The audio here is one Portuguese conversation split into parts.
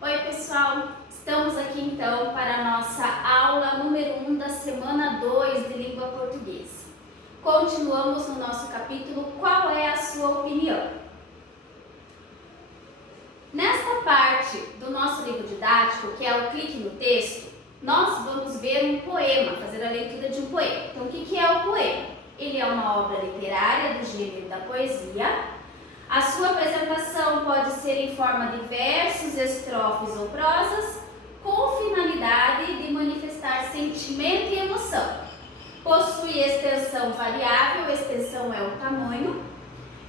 Oi pessoal, estamos aqui então para a nossa aula número 1 da semana 2 de língua portuguesa. Continuamos no nosso capítulo Qual é a sua opinião? Nesta parte do nosso livro didático, que é o Clique no Texto, nós vamos ver um poema, fazer a leitura de um poema. Então, o que é o poema? Ele é uma obra literária do gênero da poesia. A sua apresentação pode ser em forma de versos, estrofes ou prosas, com finalidade de manifestar sentimento e emoção. Possui extensão variável, extensão é o tamanho,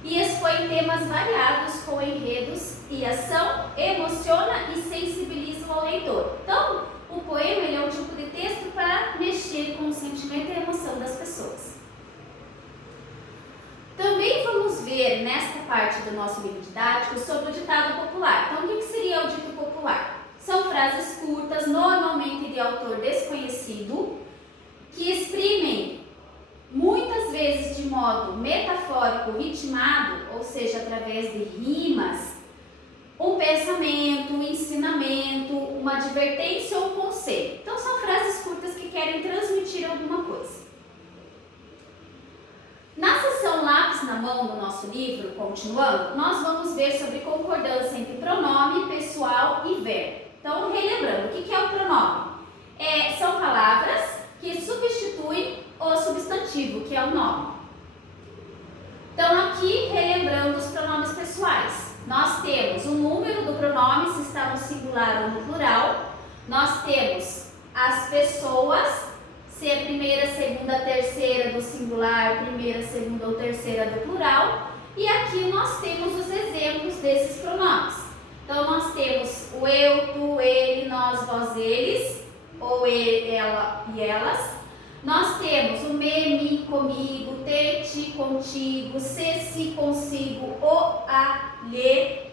e expõe temas variados com enredos e ação, emociona e sensibiliza o leitor. Então, o poema ele é um tipo de texto para mexer com o sentimento e a emoção das pessoas. Também vamos ver nesta parte do nosso livro didático sobre o ditado popular. Então, o que seria o dito popular? São frases curtas, normalmente de autor desconhecido, que exprimem muitas vezes de modo metafórico, ritmado, ou seja, através de rimas, um pensamento, um ensinamento, uma advertência ou um conselho. Então, são frases curtas que querem transmitir alguma coisa. Na seção Lápis na Mão do nosso livro, continuando, nós vamos ver sobre concordância entre pronome, pessoal e verbo. Então, relembrando, o que é o pronome? São palavras que substituem o substantivo, que é o nome. Então, aqui, relembrando os pronomes pessoais, nós temos o número do pronome, se está no singular ou no plural. Nós temos as pessoas, se é primeira, segunda, terceira do singular, primeira, segunda ou terceira do plural. E aqui nós temos os exemplos desses pronomes. Então, nós temos o eu, tu, ele, nós, vós, eles, ou ele, ela e elas. Nós temos o me, mi, comigo, te, ti, contigo, se, si, consigo, o, a, lhe,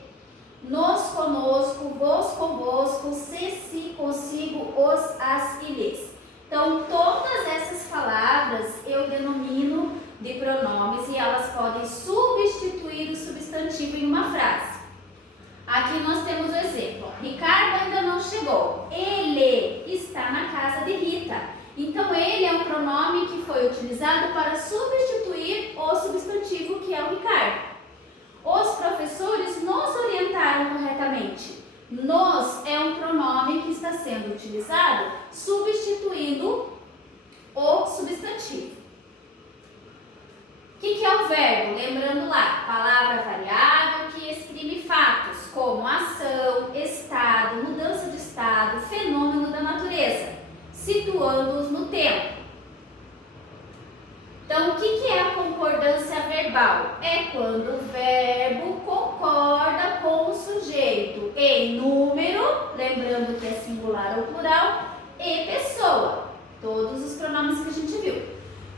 nos, conosco, vos, convosco, se, si, consigo, os, as e lhes. Então, todas essas palavras eu denomino de pronomes e elas podem substituir o substantivo em uma frase. Aqui nós temos o exemplo. Ricardo ainda não chegou. Ele está na casa de Rita. Então, ele é um pronome que foi utilizado para substituir o substantivo que é o Ricardo. Os professores nos orientaram corretamente. Nos é um pronome que está sendo utilizado substituindo o substantivo. O que é o verbo? Lembrando lá, palavra variável que exprime fatos como ação, estado, mudança de estado, fenômeno da natureza, situando-os no tempo. Então, o que é a concordância verbal? É quando o verbo concorda com o sujeito em número, lembrando que é singular ou plural, e pessoa. Todos os pronomes que a gente viu.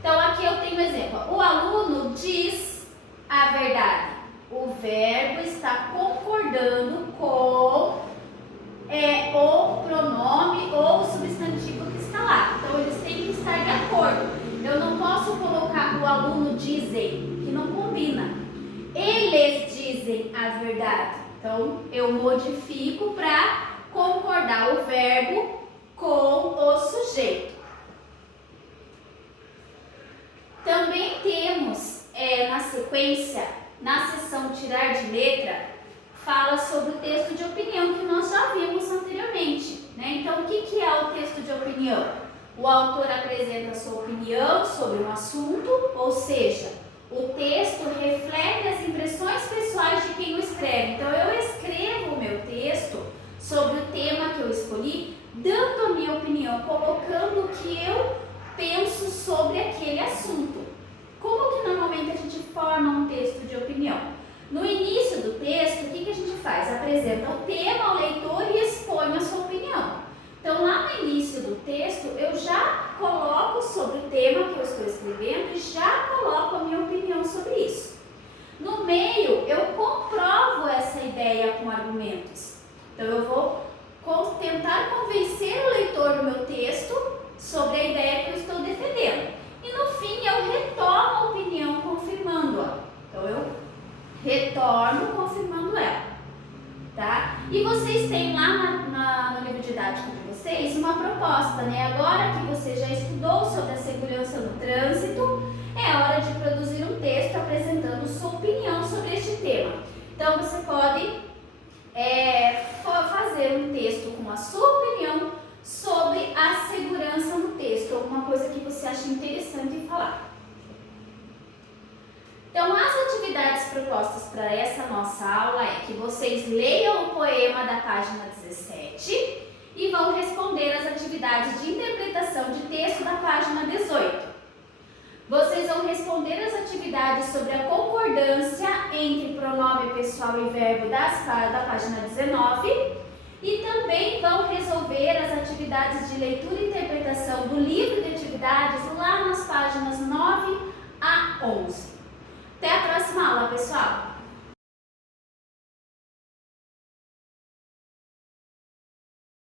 Então, aqui eu tenho um exemplo. O aluno diz a verdade. O verbo está concordando com o pronome ou o substantivo que está lá. Então, eles têm que estar de acordo. Eu não posso colocar o aluno dizem, que não combina. Eles dizem a verdade. Então, eu modifico para concordar o verbo com o sujeito. Também temos na sequência, na seção Tirar de Letra, fala sobre o texto de opinião que nós já vimos anteriormente, né? Então, o que é o texto de opinião? O autor apresenta sua opinião sobre um assunto, ou seja, o texto reflete as impressões pessoais de quem o escreve. Então, eu escrevo o meu texto sobre o tema que eu escolhi, dando a minha opinião, colocando o que eu penso sobre aquele assunto. Como que normalmente a gente forma um texto de opinião? No início do texto, o que a gente faz? Apresenta o tema ao leitor e expõe a sua opinião. Então, lá no início do texto, eu já coloco sobre o tema que eu estou escrevendo e já coloco a minha opinião sobre isso. No meio, eu comprovo essa ideia com argumentos. Então, eu vou tentar convencer o leitor do meu texto sobre a ideia que eu estou defendendo. E no fim, eu retomo a opinião confirmando-a. Então, eu retorno confirmando ela, tá? E vocês têm lá no livro didático de vocês uma proposta, né? Agora que você já estudou sobre a segurança no trânsito, é hora de produzir um texto apresentando sua opinião sobre este tema. Então, você pode fazer um texto com a sua opinião sobre a segurança no texto, alguma coisa que você acha interessante falar. Então, as atividades propostas para essa nossa aula é que vocês leiam o poema da página 17 e vão responder as atividades de interpretação de texto da página 18. Vocês vão responder as atividades sobre a concordância entre pronome pessoal e verbo da página 19 e também vão resolver as atividades de leitura e interpretação do livro de atividades lá nas páginas 9 a 11. Até a próxima aula, pessoal!